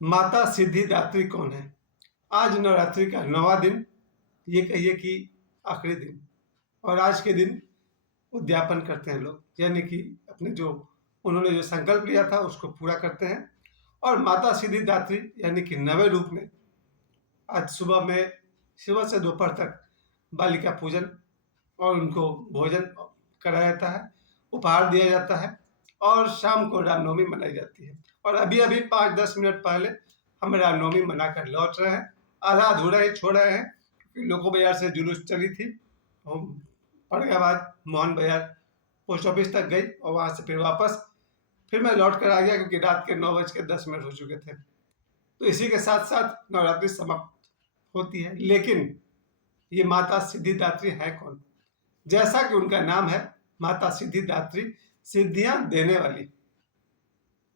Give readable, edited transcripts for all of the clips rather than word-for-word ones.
माता सिद्धिदात्री कौन है? आज नवरात्रि का 9वां दिन, ये कहिए कि आखिरी दिन, और आज के दिन उद्यापन करते हैं लोग, यानी कि अपने जो उन्होंने जो संकल्प लिया था उसको पूरा करते हैं। और माता सिद्धिदात्री यानी कि नवे रूप में आज सुबह से दोपहर तक बालिका पूजन और उनको भोजन कराया जाता है, उपहार दिया जाता है और शाम को रामनवमी मनाई जाती है। और अभी-अभी 5-10 मिनट पहले हम रामनवमी मनाकर लौट रहे हैं। आधा अधूरा ही छोड़ रहे हैं क्योंकि लोको बाज़ार से जुलूस चली थी। फतेहाबाद मोहन बाज़ार पोस्ट ऑफिस तक गई और वहाँ से फिर मैं लौट कर आ गया क्योंकि रात के 9:10 हो चुके थे। तो इसी के साथ-साथ नवरात्रि समाप्त होती है। लेकिन ये माता सिद्धिदात्री है कौन? जैसा कि उनका नाम है, माता सिद्धिदात्री, सिद्धियां देने वाली।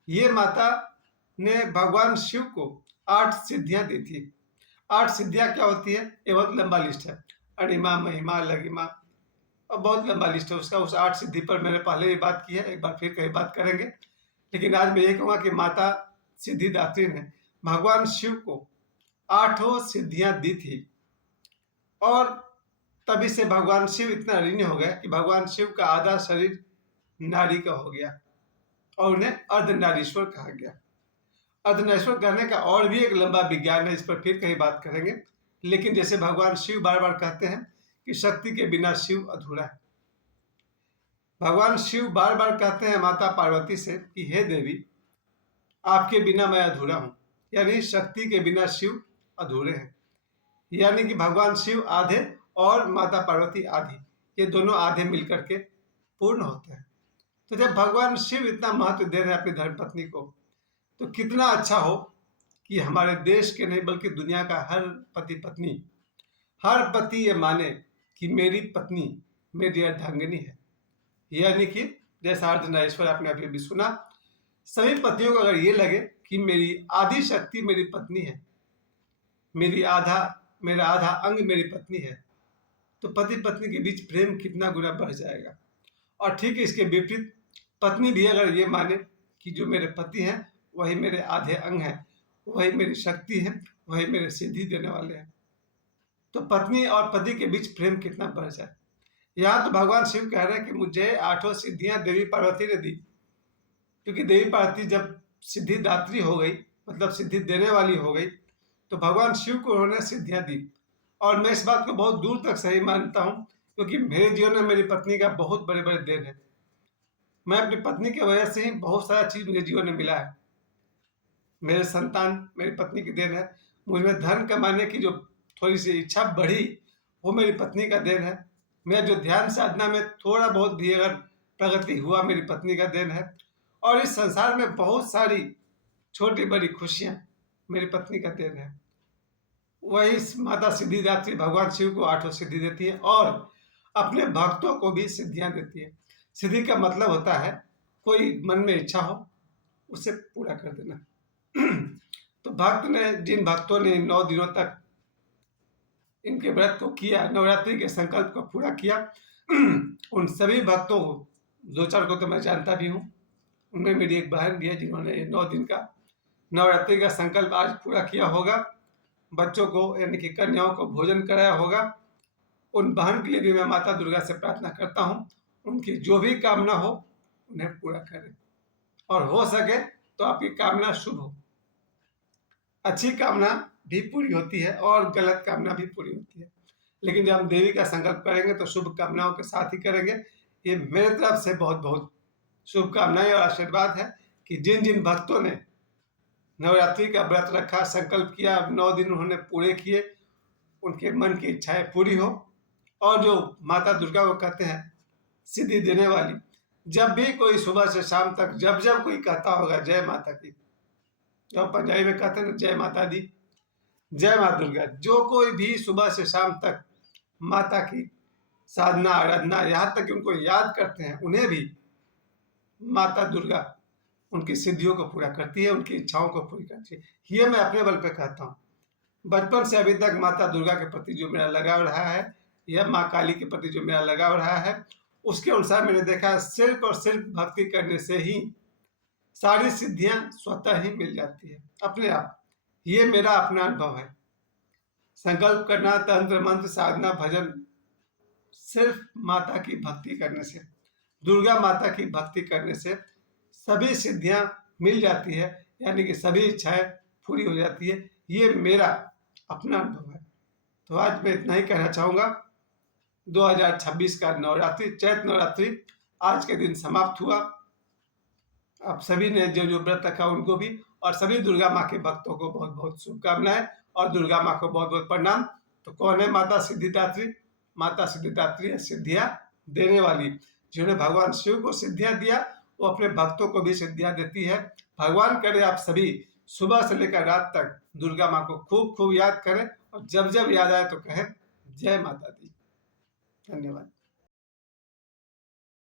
ये माता ने भगवान शिव को 8 सिद्धियां दी थी। 8 सिद्धियां क्या होती है? ये बहुत लंबा लिस्ट है। अणिमा, महिमा, लघिमा और बहुत लंबा लिस्ट है उसका। उस 8 सिद्धि पर मैंने पहले ही बात की है, एक बार फिर कहीं बात करेंगे। लेकिन आज मैं ये कहूँगा कि माता सिद्धिदात्री ने भगवान शिव को 8 सिद्धियां दी थी और तभी से भगवान शिव इतना ऋणी हो गए कि भगवान शिव का आधा शरीर नारी का हो गया और उन्हें अर्धनारीश्वर कहा गया। अर्धनारीश्वर कहने का और भी एक लंबा विज्ञान है, इस पर फिर कहीं बात करेंगे। लेकिन जैसे भगवान शिव बार बार कहते हैं कि शक्ति के बिना शिव अधूरा है। भगवान शिव बार बार कहते हैं माता पार्वती से कि हे देवी, आपके बिना मैं अधूरा हूं, यानी शक्ति के बिना शिव अधूरे हैं। यानी कि भगवान शिव आधे और माता पार्वती आधी, ये दोनों आधे मिलकर के पूर्ण होते हैं। तो जब भगवान शिव इतना महत्व दे रहे हैं अपनी धर्मपत्नी को, तो कितना अच्छा हो कि हमारे देश के नहीं बल्कि दुनिया का हर पति ये माने कि मेरी पत्नी मेरी अर्धांगिनी है। यानी कि जैसा अर्धनारीश्वर आपने अभी भी सुना, सभी पतियों को अगर ये लगे कि मेरी आधी शक्ति मेरी पत्नी है, मेरा आधा अंग मेरी पत्नी है, तो पति पत्नी के बीच प्रेम कितना गुना बढ़ जाएगा। और ठीक इसके विपरीत पत्नी भी अगर ये माने कि जो मेरे पति हैं वही मेरे आधे अंग हैं, वही मेरी शक्ति है, वही मेरे सिद्धि देने वाले हैं, तो पत्नी और पति के बीच प्रेम कितना बढ़ जाए। यहाँ तो भगवान शिव कह रहे हैं कि मुझे 8 सिद्धियां देवी पार्वती ने दी, क्योंकि देवी पार्वती जब सिद्धिदात्री हो गई, मतलब सिद्धि देने वाली हो गई, तो भगवान शिव को उन्होंने सिद्धियां दी। और मैं इस बात को बहुत दूर तक सही मानता हूँ क्योंकि मेरे जीवन में मेरी पत्नी का बहुत बड़े बड़े देन है। मैं अपनी पत्नी की वजह से ही बहुत सारा चीज मुझे जीवन में मिला है। मेरे संतान मेरी पत्नी की देन है। मुझमें धन कमाने की जो थोड़ी सी इच्छा बढ़ी, वो मेरी पत्नी का देन है। मेरा जो ध्यान साधना में थोड़ा बहुत भी अगर प्रगति हुआ, मेरी पत्नी का देन है। और इस संसार में बहुत सारी छोटी बड़ी खुशियां मेरी पत्नी का देन है। वही माता सिद्धिदात्री भगवान शिव को 8 सिद्धि देती है और अपने भक्तों को भी सिद्धियां देती है। सिद्धि का मतलब होता है कोई मन में इच्छा हो उसे पूरा कर देना। तो जिन भक्तों ने 9 दिनों तक इनके व्रत को किया, नवरात्रि के संकल्प को पूरा किया, उन सभी भक्तों को, 2-4 को तो मैं जानता भी हूँ, उनमें मेरी एक बहन भी है जिन्होंने 9 दिन का नवरात्रि का संकल्प आज पूरा किया होगा। बच्चों को यानी कि कन्याओं को भोजन कराया होगा। उन बहन के लिए भी मैं माता दुर्गा से प्रार्थना करता हूँ, उनकी जो भी कामना हो उन्हें पूरा करें और हो सके तो आपकी कामना शुभ हो। अच्छी कामना भी पूरी होती है और गलत कामना भी पूरी होती है, लेकिन जब हम देवी का संकल्प करेंगे तो शुभ कामनाओं के साथ ही करेंगे। ये मेरे तरफ से बहुत बहुत शुभकामनाएं और आशीर्वाद है कि जिन जिन भक्तों ने नवरात्रि का व्रत रखा, संकल्प किया, 9 दिन उन्होंने पूरे किए, उनके मन की इच्छाएं पूरी हो। और जो माता दुर्गा को कहते हैं सिद्धि देने वाली, जब भी कोई सुबह से शाम तक जब कोई कहता होगा जय माता की, जो पंजाबी में कहते हैं ना जय माता दी, जय माता दुर्गा, जो कोई भी सुबह से शाम तक माता की साधना आराधना, यहाँ तक कि उनको याद करते हैं, उन्हें भी माता दुर्गा उनकी सिद्धियों को पूरा करती है, उनकी इच्छाओं को पूरी करती है। ये मैं अपने बल पे कहता हूँ। बचपन से अभी तक माता दुर्गा के प्रति जो मेरा लगाव रहा है, यह माँ काली के प्रति जो मेरा लगाव रहा है, उसके अनुसार मैंने देखा सिर्फ और सिर्फ भक्ति करने से ही सारी सिद्धियां स्वतः ही मिल जाती है अपने आप। ये मेरा अपना अनुभव है। संकल्प करना, तंत्र मंत्र साधना भजन सिर्फ माता की भक्ति करने से, दुर्गा माता की भक्ति करने से सभी सिद्धियां मिल जाती है, यानी कि सभी इच्छाएं पूरी हो जाती है। ये मेरा अपना अनुभव है। तो आज मैं इतना ही कहना चाहूँगा। 2026 का नवरात्रि, चैत नवरात्रि आज के दिन समाप्त हुआ। आप सभी ने जो जो व्रत रखा उनको भी, और सभी दुर्गा माँ के भक्तों को बहुत बहुत शुभकामनाएं और दुर्गा माँ को बहुत बहुत प्रणाम। तो कौन है माता सिद्धिदात्री? माता सिद्धिदात्री है सिद्धियां देने वाली। जिन्होंने भगवान शिव को सिद्धियां दिया, वो अपने भक्तों को भी सिद्धियां देती है। भगवान करे आप सभी सुबह से लेकर रात तक दुर्गा माँ को खूब खूब याद करें, और जब जब याद आए तो कहें जय माता दी। धन्यवाद।